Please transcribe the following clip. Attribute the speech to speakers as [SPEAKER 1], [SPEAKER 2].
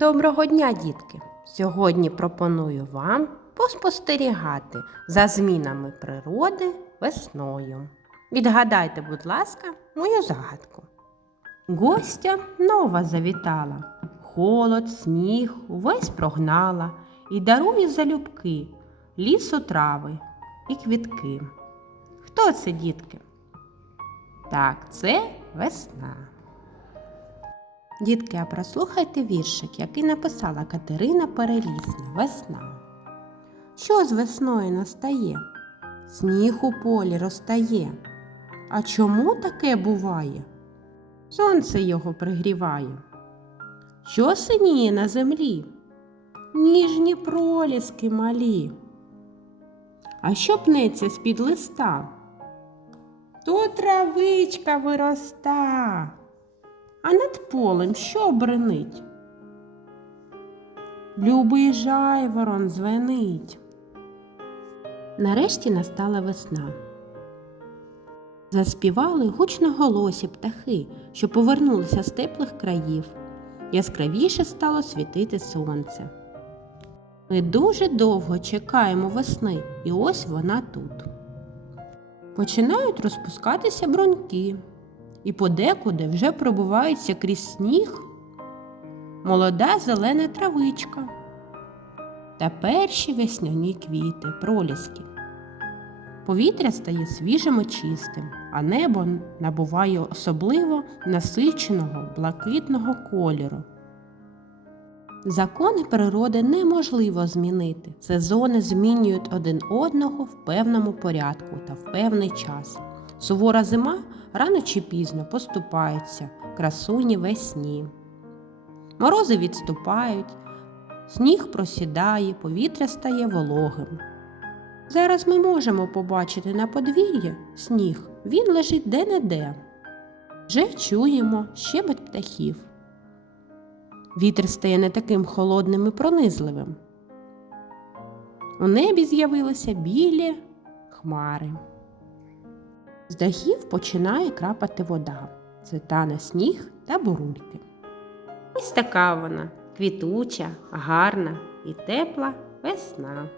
[SPEAKER 1] Доброго дня, дітки! Сьогодні пропоную вам поспостерігати за змінами природи весною. Відгадайте, будь ласка, мою загадку. Гостя нова завітала, холод, сніг увесь прогнала і дарує залюбки лісу трави і квітки. Хто це, дітки? Так, це весна. Дітки, а прослухайте віршик, який написала Катерина Перелісна Весна. Що з весною настає? Сніг у полі розтає. А чому таке буває? Сонце його пригріває. Що синіє на землі? Ніжні проліски малі. А що пнеться з-під листа? То травичка вироста. А над полем що бренить? Любий жайворон звенить. Нарешті настала весна. Заспівали гучноголосі птахи, що повернулися з теплих країв. Яскравіше стало світити сонце. Ми дуже довго чекаємо весни, і ось вона тут. Починають розпускатися бруньки, і подекуди вже пробивається крізь сніг молода зелена травичка та перші весняні квіти, проліски. Повітря стає свіжим і чистим, а небо набуває особливо насиченого блакитного кольору. Закони природи неможливо змінити. Сезони змінюють один одного в певному порядку та в певний час. Сувора зима рано чи пізно поступається красуні весні. Морози відступають, сніг просідає, повітря стає вологим. Зараз ми можемо побачити на подвір'ї сніг, він лежить де-не-де. Вже чуємо щебет птахів. Вітер стає не таким холодним і пронизливим. У небі з'явилися білі хмари. З дахів починає крапати вода. Це на сніг та бурульки. Ось така вона квітуча, гарна і тепла весна.